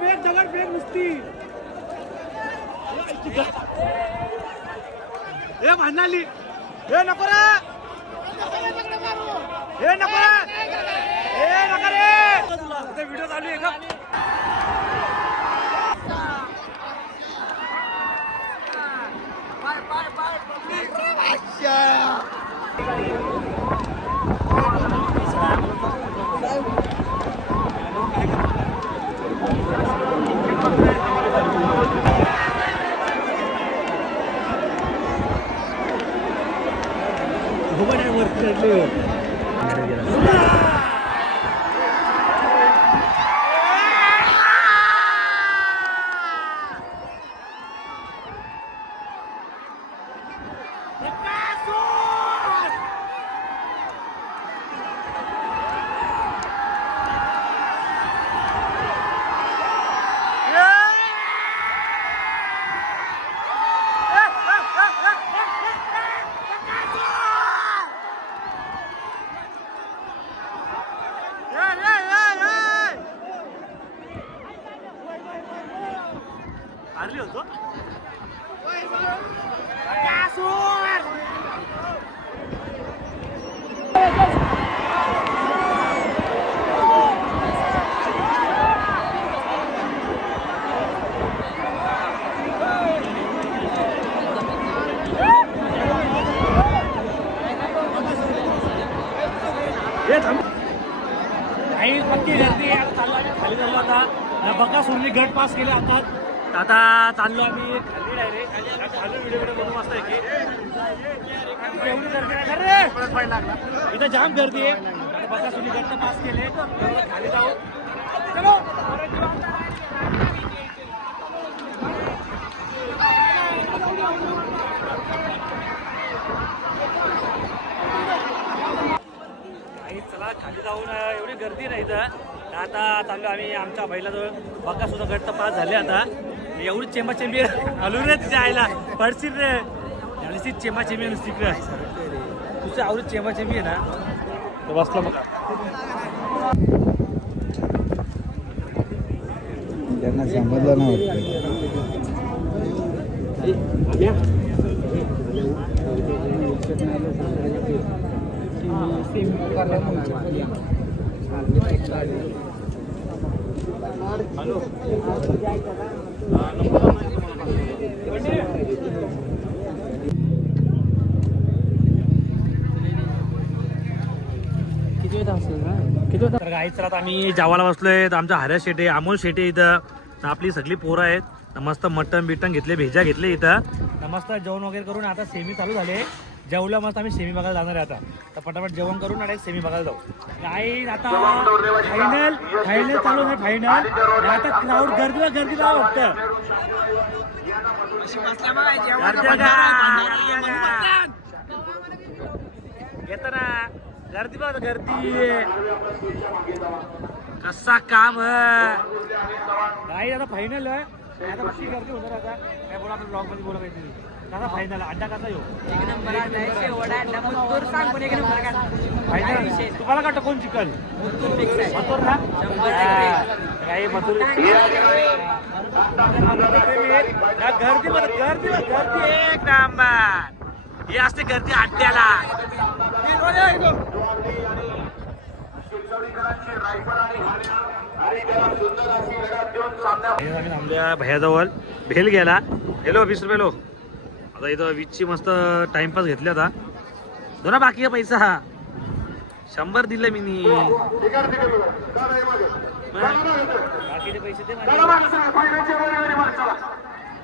भांडणाली भांडणाली जायला दगड फेक दगड फेक नुसती. ए भांडणाली. हे नको रे. हे नको रे. हे नका रे. व्हिडिओ चालू आहे का? What to do आता. या बकासूरनी गट पास केले आता. आता चाललो आम्ही. खाली डायरेक्ट खाली व्हिडिओ व्हिडिओ बनवून वाजता की. एवढी गर्दी नाही. रे इथं जाम गर्दी आहे. आता बकासूरनी गट पास केले. खाली जाऊ. चलो! चला खाली जाऊन अं, एवढी गर्दी नाही इथं. तर आता चाललो आम्ही आमच्या बैलाजवळ. बघा सुद्धा गट तर पास झाले आता. एवढी चेंबा चेंबी हलू रे तिच्या आईला. पडशील रे. नुसती चेंबा चेंबी नुसती तिकडे तुझं आवडीत चेंबा चेंबी आहे ना? तो बसला मग त्यांना समजलं नाही तर गाई रात आम्ही जावाला बसलोय. तर आमचा हर्या शेटे अमोल शेटे इथं. आपली सगळी पोरं आहेत. मस्त मटन बिटन घेतले भेजा घेतले इथं. तर मस्त जेवण वगैरे करून आता सेमी चालू झाले. जेवला मस्त आम्ही सेमी बघायला जाणार आहे आता. तर पटापट जेवण करून आणि सेमी बघायला जाऊ. नाही आता फायनल फायनल चालू नाही फायनल आता क्राऊड गर्दीला गर्दी वाटतं गर्दी का? येतं ना गर्दी बघ गर्दी. कसा काम नाही आता फायनल आहे. आता कशी गर्दी होणार आता. काय बोला आपण ब्लॉगमध्ये बोला पाहिजे. कसा फायनल अड्डा कसा येऊ? फायनल तुम्हाला का कोण चिकल मथुर ना हा. काही मथुर गर्दी मध्ये गर्दी गर्दी. एक नंबर. ही असते गर्दी अड्ड्याला. आम्ही थांबल्या भैयाजवळ. भेल गेला गेलो वीस रुपये लो. आता इथं वीजची मस्त टाइमपास घेतली आता. दोना बाकी आहे पैसा. हा शंभर दिले मी नी. बाकीचे पैसे ते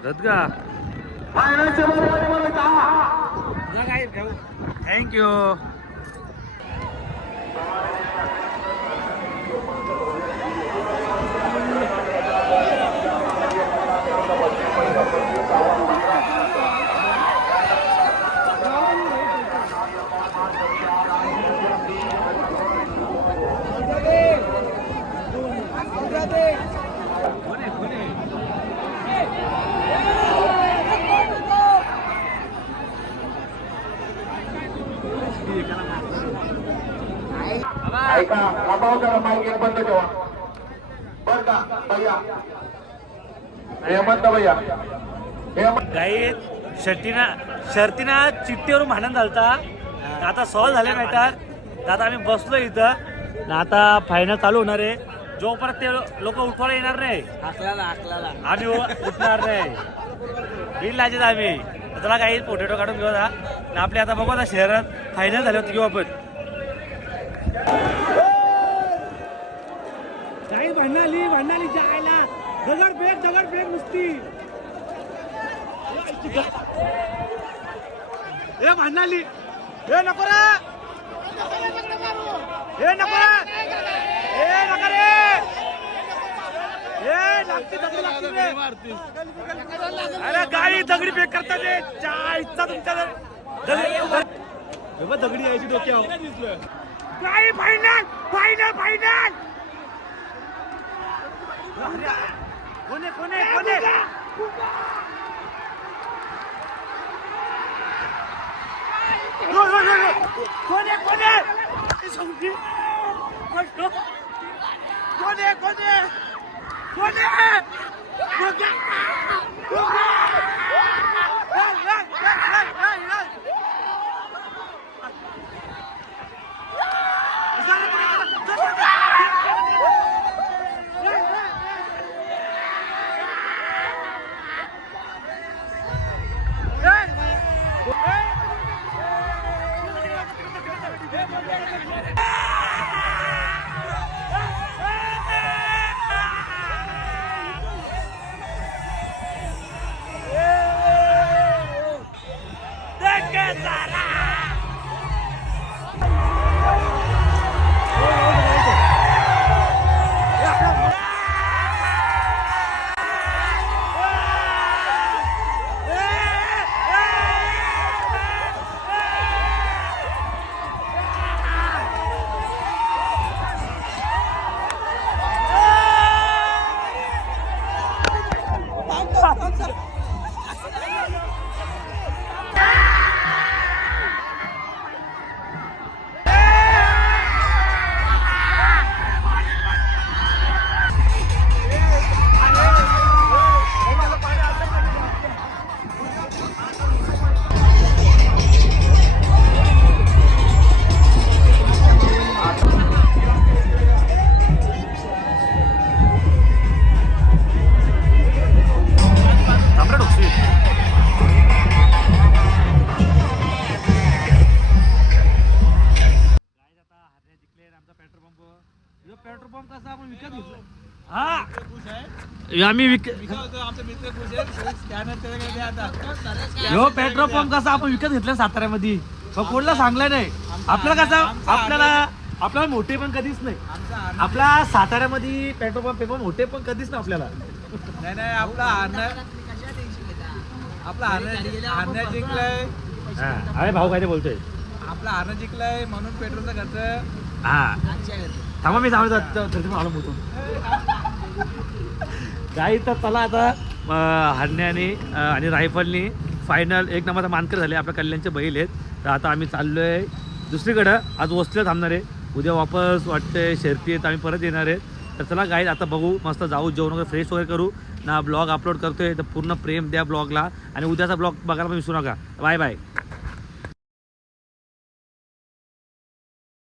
रद का काय थँक्यू ऐका थांबाव जरा माईक एक बंद ठेवा. बर का भैया. हेमंत भैया. हेमंत गाई शर्टीना शर्तीना चिठ्ठीवरून भांडण झालता आता सॉल्व झाले मॅटर तर. आता आम्ही बसलो इथं. आता फायनल चालू होणार आहे. जोपर्यंत ते लोक उठवायला येणार नाही आम्ही उठणार नाही. बिल लाजेत आम्ही. तर चला काही पोटॅटो काढून घेऊ आता आणि आपले आता बघू आता शहरात फायनल झाले होते घेऊ आपण काही भांडणाली भांडणाली जायला. दगड फेक दगड फेक नुसती. हे भांडणाली हे नको रे. हे नको रे ए नको रे ए लागते दगडी लागते रे. अरे गाडी दगडी फेक करतात ते. चायचा तुमच्या दग- दगडी- यायची डोक्यावर. गाडी फायनल फायनल फायनल कोणे कोणे कोणे? कोणे कोणे? कोणे कोणे? Yeah. आम्ही विक ह्यो पेट्रोल पंप कसा आपण विकत घेतला साताऱ्यामध्ये पण कोणाला सांगला नाही आपल्याला कसा आपल्याला आपल्याला मोठे पण कधीच नाही आपल्या साताऱ्यामध्ये पेट्रोल पंप पेपर मोठे पण कधीच नाही आपल्याला नाही नाही आपला आपला हारण्या जिंकलाय हा अरे भाऊ काय ते बोलतोय आपला हारण्या जिंकलाय म्हणून पेट्रोलचा खर्च हा थांबा मी सांगतो आलो होतो काही तर चला आता हरण्याने आणि रायफलनी फायनल एक नंबरचा मानकर झाले आपल्या कल्याणचे बैल आहेत. तर आता आम्ही चाललो आहे दुसरीकडं. आज वस्तीला थांबणार आहे. उद्या वापस वाटते शर्ती आहेत आम्ही परत येणार आहे तर चला गाईड आता बघू मस्त जाऊ जेवण वगैरे फ्रेश वगैरे करू. ना ब्लॉग अपलोड करतोय तर पूर्ण प्रेम द्या ब्लॉगला आणि उद्याचा ब्लॉग बघायला पण विसरू नका. Bye bye